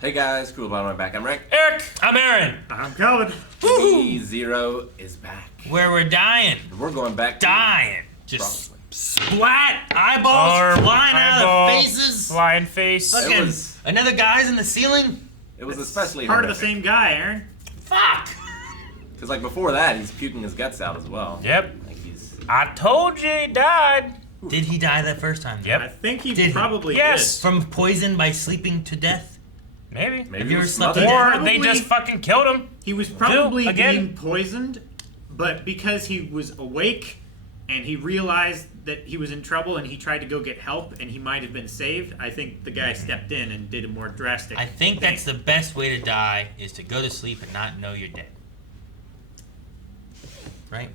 Hey guys, cool about my back. I'm Rick. Eric, I'm Aaron. I'm Calvin. B0 is back. Where we're dying. We're going back. Dying. Just Probably. splat. Eyeballs flying out of the faces. Flying face. Fucking another guy's in the ceiling. It was especially Part of horrific. the same guy, Aaron. Fuck. Because like before that, he's puking his guts out as well. Yep. Like he's. I told you he died. Did he die that first time? Yep. I think he Did he? probably Yes. From poison by sleeping to death? Maybe. Maybe Have he you was ever slept smothered. in Or Probably- they just fucking killed him. did. He was probably again. being poisoned, but because he was awake and he realized that he was in trouble and he tried to go get help and he might have been saved, I think the guy stepped in and did a more drastic I think thing. that's the best way to die is to go to sleep and not know you're dead. Right?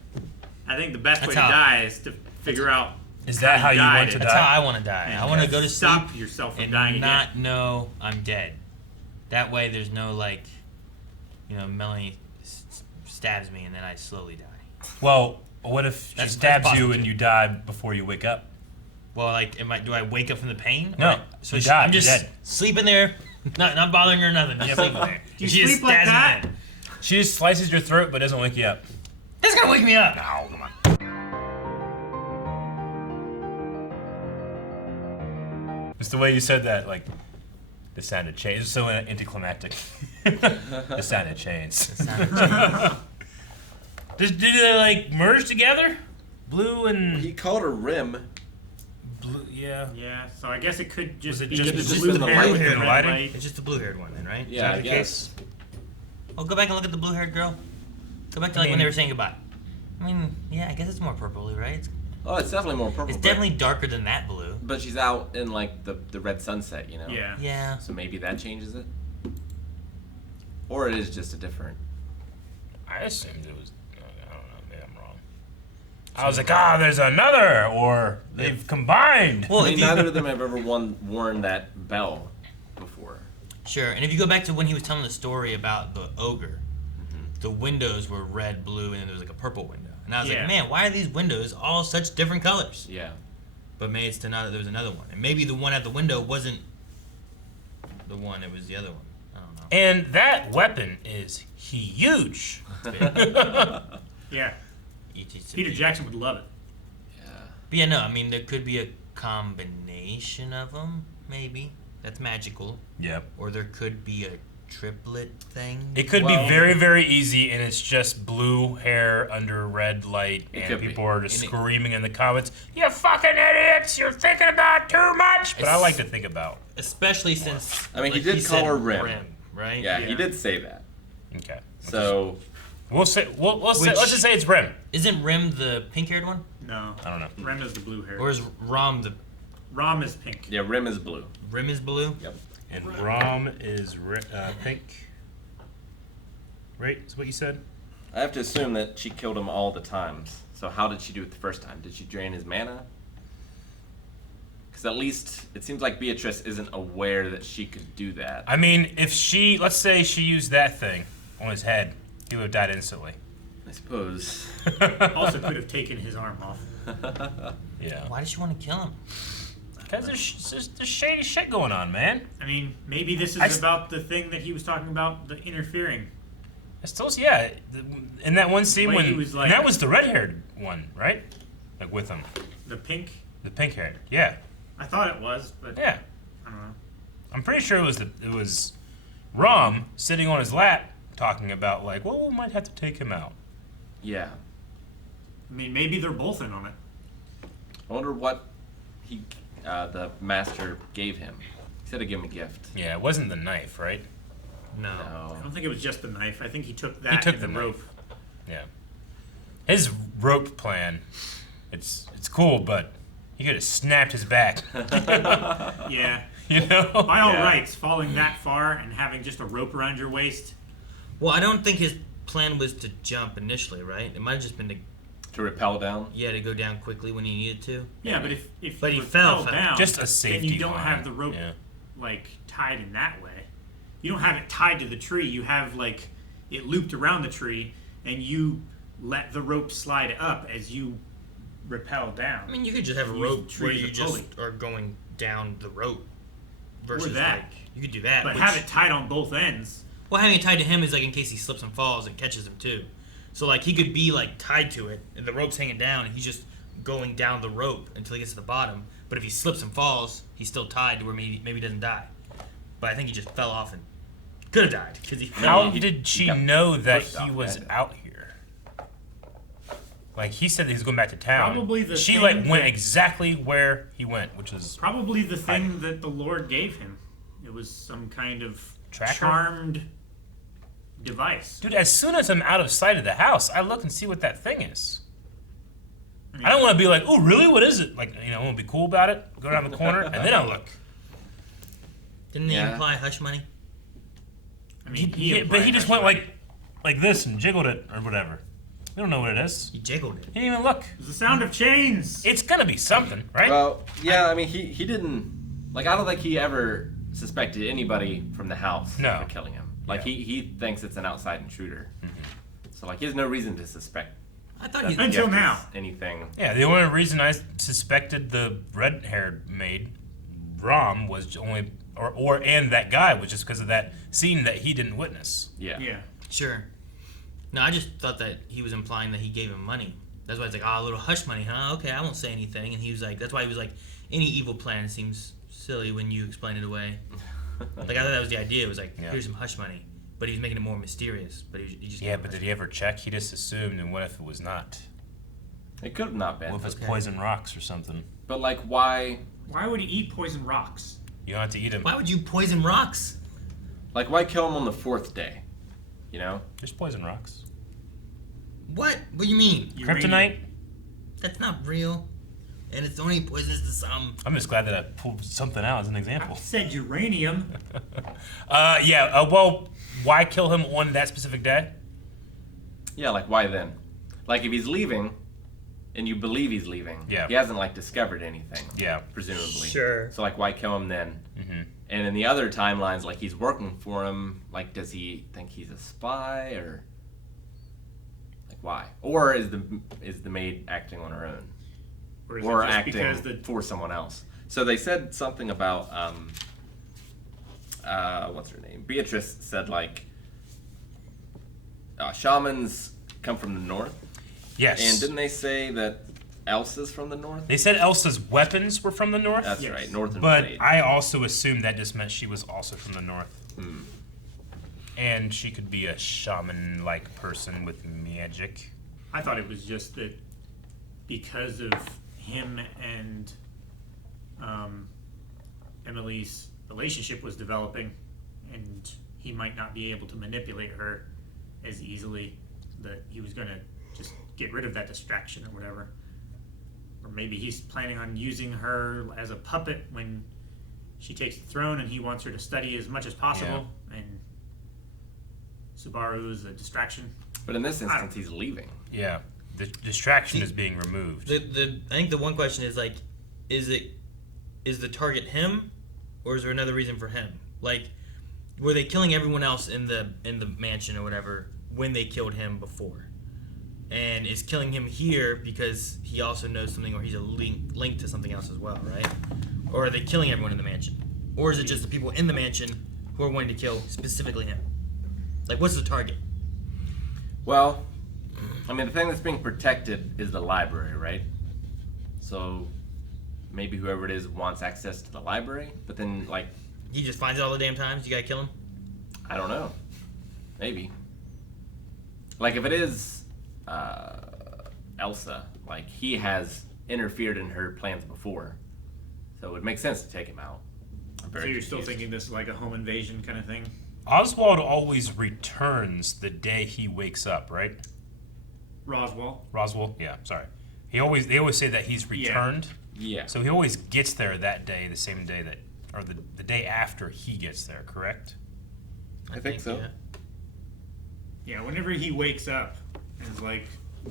I think the best That's way to how- die is to figure out Is that how you died want to and That's die? how I want to die. I want to go to sleep stop yourself from and dying not again. know I'm dead. That way there's no Melanie stabs me and then I slowly die. Well, what if she That's stabs you possible. and you die before you wake up? Well, do I wake up from the pain? No, Or- so you she- die, I'm just you're dead. sleeping there, not bothering her or nothing. Just sleeping there. Do you She just sleep like stabs me that? in. She just slices your throat but doesn't wake you up. That's gonna wake me up. No, come on. It's the way you said that, like, the sound of chains. It's so anticlimactic. The sound of chains. Did they, like, merge together? Blue and... He called her Rim. Blue, yeah. Yeah, so I guess it could just it be just- the just blue been the hair light with here, the red lighting? light. It's just the blue-haired one then, right? Yeah, I the guess. Oh, go back and look at the blue-haired girl. Go back to when they were saying goodbye. I mean, yeah, I guess it's more purpley, right? Oh, it's definitely more purple. It's but- definitely darker than that blue. But she's out in like the red sunset, you know. Yeah. Yeah. So maybe that changes it. Or it is just a different. I assumed it was... I don't know. Maybe I'm wrong. I was like, there's another! Or they've combined. Well, I mean, if you, neither of them have ever worn that bell before. sure, and if you go back to when he was telling the story about the ogre, the windows were red, blue, and then there was like a purple window. And I was Yeah. like, man, why are these windows all such different colors? Yeah. But maybe it's to know that there was another one. And maybe the one at the window wasn't the one, it was the other one. I don't know. And that weapon is huge. Yeah. ETC. Peter Jackson would love it. Yeah. But yeah, no, I mean, there could be a combination of them, maybe. That's magical. Yep. Or there could be a triplet thing. It could Well- be very, very easy, and it's just blue hair under red light, It and could be. people are just And screaming in the comments, "You fucking idiots! You're thinking about too much." But I like to think about. Especially since... I mean, he like did call said, her Rim. right? Yeah, Yeah. he did say that. Okay. So We'll say let's Which- just say it's Rim. Isn't Rim the pink-haired one? No. I don't know. Ren is the blue hair. Or is Rom the... Rom is pink. yeah, Rim is blue. Rim is blue? Yep. And Rom is pink. Right? Is what you said? I have to assume that she killed him all the times. So how did she do it the first time? Did she drain his mana? Because at least it seems like Beatrice isn't aware that she could do that. I mean, if let's say she used that thing on his head, he would have died instantly. I suppose. Also could have taken his arm off. Yeah. Why does she want to kill him? Because there's shady shit going on, man. I mean, maybe this I is s- about the thing that he was talking about, the interfering. I still, yeah. In that one scene Way when he was like- and that was the red-haired one, right? Like with him, The pink? the pink-haired. Yeah, I thought it was, but yeah. I don't know. I'm pretty sure it was Rom sitting on his lap talking about like, well, we might have to take him out. Yeah. I mean, maybe they're both in on it. I wonder what the master gave him. He said to give him a gift. Yeah, it wasn't the knife, right? No. I don't think it was just the knife. I think he took that He took and the the knife. rope. Yeah. His rope plan, it's cool, but he could have snapped his back. Yeah. You know? By all Yeah. rights, falling that far and having just a rope around your waist. Well, I don't think his plan was to jump initially, right? It might have just been To repel down. to go down quickly when he needed to. Yeah, but if But you he fell down, Just a safety then you don't line. have the rope Yeah. like tied in that way. You don't have it tied to the tree. You have like it looped around the tree, and you let the rope slide up as you rappel down. I mean, you could just have a Use rope tree where as you a just pulley. are going down the rope versus that. like You could do that. But which- have it tied on both ends. Well, having it tied to him is like in case he slips and falls and catches him too. So like he could be like tied to it and the rope's hanging down and he's just going down the rope until he gets to the bottom. But if he slips and falls, he's still tied to where maybe he doesn't die. But I think he just fell off and could have died because he fell. How did she know that pushed he off was that. out here? Like he said that he was going back to town. Probably the she thing like went that- exactly where he went, which was Probably the thing that the Lord gave him. It was some kind of Tracker? charmed device. dude. As soon as I'm out of sight of the house, I look and see what that thing is. I don't want to be like, oh, really? What is it? Like, I want to be cool about it. Go around the corner, and then I look. Didn't he Yeah. imply hush money? I mean, But he implied just that went she- like this and jiggled it or whatever. We don't know what it is. He jiggled it. He didn't even look. It's the sound of chains. It's gonna be something, right? Well, yeah, I mean, he didn't, like, I don't think he ever suspected anybody from the house No. for killing him. Like, Yeah. he thinks it's an outside intruder. So, like, he has no reason to suspect I thought that he. the Until gift is now. anything. Yeah, the only reason I suspected the red-haired maid, Rom, was only, and that guy was just because of that scene that he didn't witness. Yeah. Yeah. Sure. No, I just thought that he was implying that he gave him money. That's why it's like, a little hush money, huh? Okay, I won't say anything. And he was like, that's why he was like, any evil plan seems silly when you explain it away. Like, I thought that was the idea. It was like, Yeah. here's some hush money. But he was making it more mysterious. But he just Yeah, gave him but hush did he ever check? He just assumed, and what if it was not? It could have not been. What if it's Okay. poison rocks or something? But, like, why Why would he eat poison rocks? You don't have to eat them. Why would you poison rocks? kill him on the 4th day? You know? Just poison rocks. What? What do you mean? Kryptonite? That's not real. And it's only poisonous to some. I'm just glad that I pulled something out as an I example. said uranium. Well, why kill him on that specific day? Yeah, like, why then? Like, if he's leaving, and you believe he's leaving, Yeah. he hasn't, like, discovered anything. Yeah. Presumably. Sure. So, like, why kill him then? Mm-hmm. And in the other timelines, like, he's working for him. Like, does he think he's a spy, or like, why? Or is the maid acting on her own, Or is or it just acting because the for someone else? So they said something about what's her name? Beatrice said, like, shamans come from the north, Yes. and didn't they say that Elsa's from the north? They said Elsa's weapons were from the north, That's Yes. right, northern but blade. I also assumed that just meant she was also from the north. Hmm. And she could be a shaman-like person with magic. I thought it was just that because of him and Emily's relationship was developing, and he might not be able to manipulate her as easily, that he was going to just get rid of that distraction or whatever. Or maybe he's planning on using her as a puppet when she takes the throne, and he wants her to study as much as possible, and Subaru is a distraction. But in this don't- instance, he's leaving. Yeah. The distraction is being removed. I think the one question is like, is the target him, or is there another reason for him? Like, were they killing everyone else in the mansion or whatever when they killed him before? And is killing him here because he also knows something, or he's a link to something else as well, right? Or are they killing everyone in the mansion? Or is it just the people in the mansion who are wanting to kill specifically him? Like, what's the target? Well, I mean, the thing that's being protected is the library, right? So maybe whoever it is wants access to the library, but then, like, He just finds it all the damn times. You gotta kill him. I don't know. Maybe. Like, if it is Elsa, like, he has interfered in her plans before, so it would make sense to take him out. I'm So very you're still confused. thinking this is like a home invasion kind of thing? Oswald always returns the day he wakes up, right? Roswell. Roswell? Yeah, sorry. They always say that he's returned. Yeah. So he always gets there that day, the same day that, or the day after he gets there, correct? I think so. Yeah. Yeah, whenever he wakes up and is like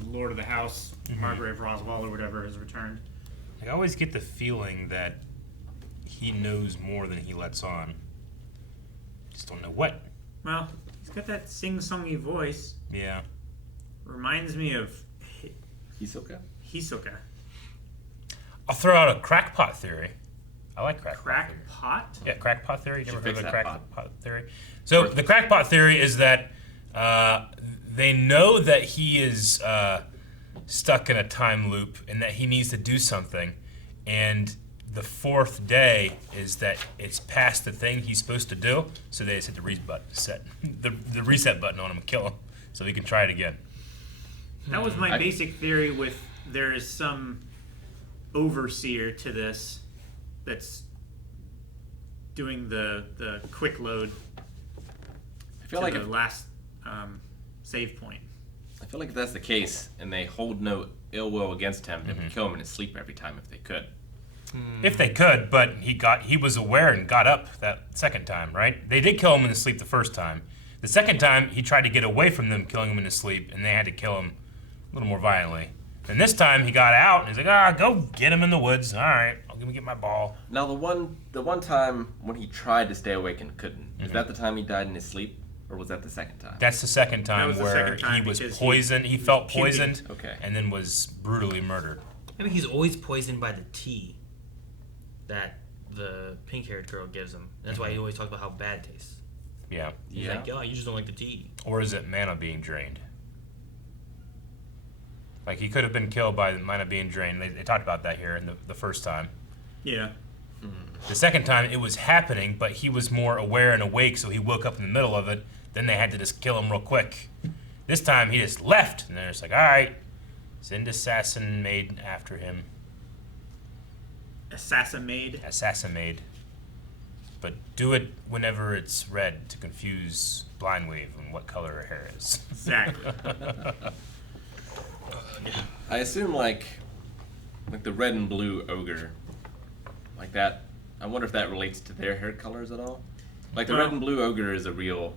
Lord of the House, Margrave Roswell or whatever has returned. I always get the feeling that he knows more than he lets on. Just don't know what. Well, he's got that sing-songy voice. Yeah. Reminds me of Hisoka? Hisoka. I'll throw out a crackpot theory. I like crackpot theory. Crackpot? Yeah, crackpot theory. You Should never heard fix of that crackpot theory? So the crackpot theory is that they know that he is stuck in a time loop and that he needs to do something, and the fourth day is that it's past the thing he's supposed to do, so they just hit the reset button on him and kill him, so he can try it again. That was my basic theory with there is some overseer to this that's doing the quick load I feel to like the if, last save point. I feel like if that's the case, and they hold no ill will against him, they would kill him in his sleep every time if they could. If they could, but he was aware and got up that second time, right? They did kill him in his sleep the first time. The second time, he tried to get away from them killing him in his sleep, and they had to kill him a little more violently. And this time, he got out, and he's like, go get him in the woods. All right, I'll go get my ball. Now, the one time when he tried to stay awake and couldn't, is that the time he died in his sleep, or was that the second time? That's the second That time was the where second time he was because poisoned. He felt puking. poisoned, Okay. and then was brutally murdered. Maybe he's always poisoned by the tea that the pink-haired girl gives him. That's why he always talks about how bad it tastes. Yeah. He's like, yo, you just don't like the tea. Or is it mana being drained? Like, he could have been killed by the mana being drained. They talked about that here in the first time. Yeah. The second time, it was happening, but he was more aware and awake, so he woke up in the middle of it. Then they had to just kill him real quick. This time, he just left, and they're just like, all right, send assassin maid after him. Assassin maid. But do it whenever it's red to confuse Blindweave on what color her hair is. Exactly. I assume like the red and blue ogre, like that. I wonder if that relates to their hair colors at all. Like the red and blue ogre is a real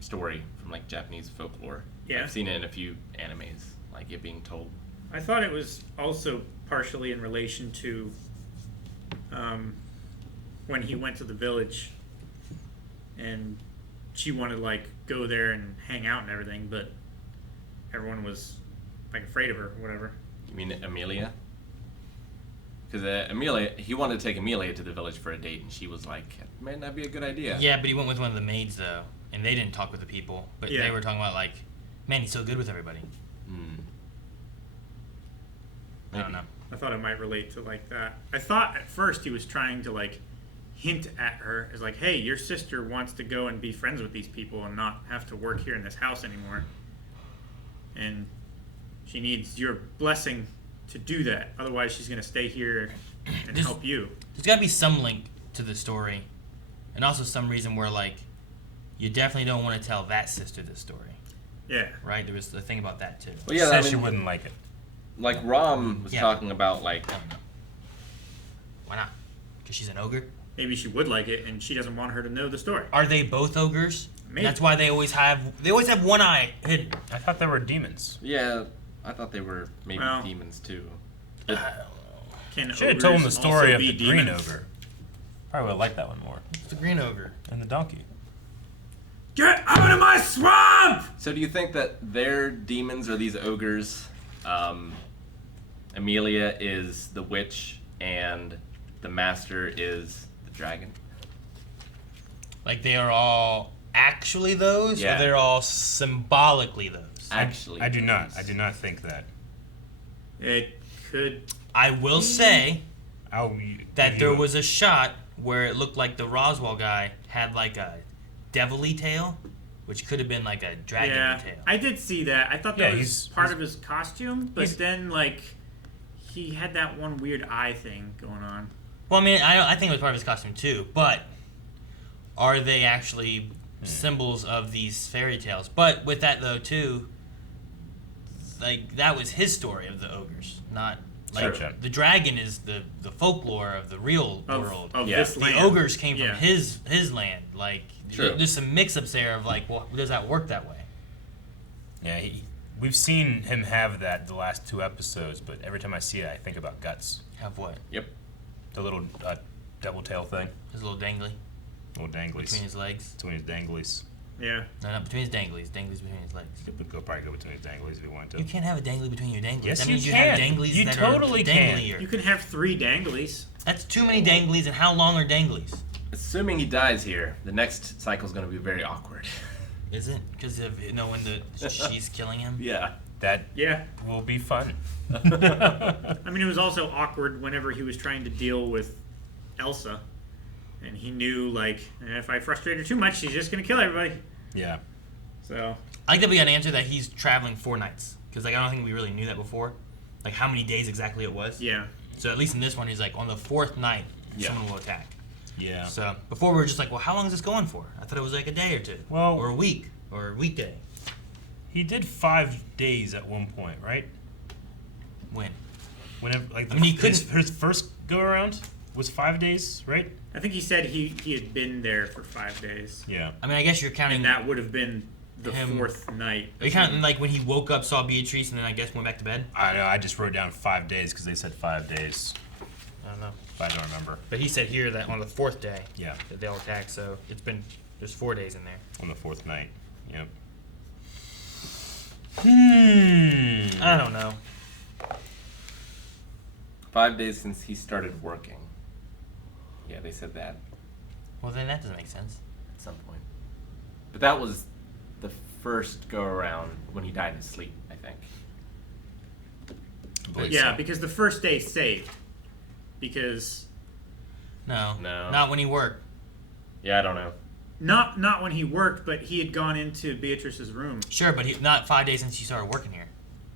story from like Japanese folklore. Yeah. I've seen it in a few animes, like it being told. I thought it was also partially in relation to when he went to the village and she wanted to like go there and hang out and everything, but everyone was like afraid of her or whatever. You mean Amelia? Because Amelia, he wanted to take Amelia to the village for a date, and she was like, "Might not be a good idea." Yeah, but he went with one of the maids though, and they didn't talk with the people. But Yeah. they were talking about like, man, he's so good with everybody. I don't know. I thought it might relate to like that. I thought at first he was trying to like hint at her as like, hey, your sister wants to go and be friends with these people and not have to work here in this house anymore. And she needs your blessing to do that. Otherwise she's gonna stay here and help you. There's got to be some link to the story, and also some reason where like, you definitely don't want to tell that sister this story, Yeah. right? There was a thing about that too. Well, yeah, Said I she mean, wouldn't like it. like Rom was Yeah. talking about like, I don't know. Why not? Because she's an ogre. Maybe she would like it and she doesn't want her to know the story. Are they both ogres? Maybe. That's why they always have one eye hidden. I thought they were demons. yeah, I thought they were maybe Well, demons too. Can Should have told him the ogres story also of be the green demons? ogre. Probably would have liked that one more. It's the green ogre. And the donkey. Get out of my swamp! So do you think that their demons are these ogres? Amelia is the witch, and the master is the dragon. Like they are all actually those, Yeah. or they're all symbolically those. Actually, I do not think that. It could. I will say that there you- was a shot where it looked like the Roswell guy had like a devilly tail, which could have been like a dragon Yeah, tail. I did see that. I thought Yeah, that was he's- part of his costume, but he's- then like he had that one weird eye thing going on. Well, I mean, I think it was part of his costume too, but are they actually symbols of these fairy tales? But with that though too, like that was his story of the ogres, not like Sure. the dragon is the folklore of the real Of, world. of Yeah. this The land. ogres came from Yeah. his land. Like True. there's some mix-ups there of like, well, does that work that way? Yeah, we've seen him have that the last 2 episodes, but every time I see it, I think about Guts. Have what? Yep. The little devil tail thing. His little dangly Little danglies. between his legs. Between his danglies. Yeah. No, not between his danglies. Danglies between his legs. You could probably go between his danglies if you want to. You can't have a dangly between your danglies. Yes, that you means can. have danglies You that totally are can. danglier. You can have 3 danglies. That's too many danglies, and how long are danglies? Assuming he dies here, the next cycle is going to be very awkward. Is it? Because of when she's killing him? Yeah. That Yeah. will be fun. I mean, it was also awkward whenever he was trying to deal with Elsa. And he knew, like, if I frustrate her too much, she's just going to kill everybody. Yeah. So, I like that we got an answer that he's traveling 4 nights. Because I don't think we really knew that before. Like, how many days exactly it was. yeah. So at least in this one, he's like, on the 4th night, Yeah. someone will attack. Yeah. So before we were just like, well, how long is this going for? I thought it was like a day or 2. Well- or a week. Or a weekday. He did 5 days at one point, right? When? Whenever, like, I mean, he his couldn't- first go around was 5 days, right? I think he said he had been there for 5 days. Yeah. I mean, I guess you're counting... And that would have been the Him- 4th night. Are you counting like when he woke up, saw Beatrice, and then I guess went back to bed? I know. I just wrote down 5 days because they said 5 days. I don't know. But I don't remember. But he said here that on the 4th day Yeah. that they'll attack, so there's 4 days in there. On the 4th night. Yep. I don't know. 5 days since he started working. Yeah, they said that Well, then that doesn't make sense. at some point. But that was the first go around when he died in his sleep, I think. I believe Yeah, so. because the first day saved. Because No. No. Not when he worked. Yeah, I don't know. not when he worked, but he had gone into Beatrice's room. Sure, but not 5 days since you started working here.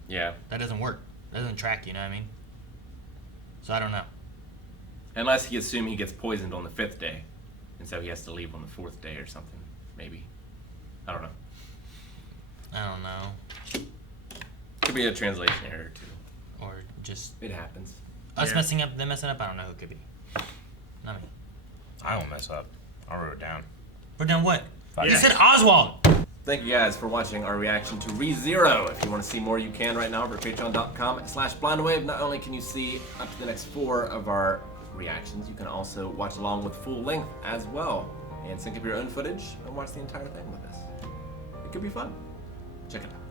Yeah. That doesn't work. That doesn't track, you know what I mean? So I don't know. Unless he assumed he gets poisoned on the 5th day. And so he has to leave on the 4th day or something. Maybe. I don't know. I don't know. Could be a translation error, too. Or just It happens. us Yeah. messing up, them messing up. I don't know who it could be. Not me. I won't mess up. I wrote it down. We're done what? 5 You Yeah. days. said Oswald! Thank you guys for watching our reaction to ReZero. If you want to see more, you can right now over at patreon.com/blindwave. Not only can you see up to the next 4 of our reactions, you can also watch along with full length as well. And sync up your own footage and watch the entire thing with us. It could be fun. Check it out.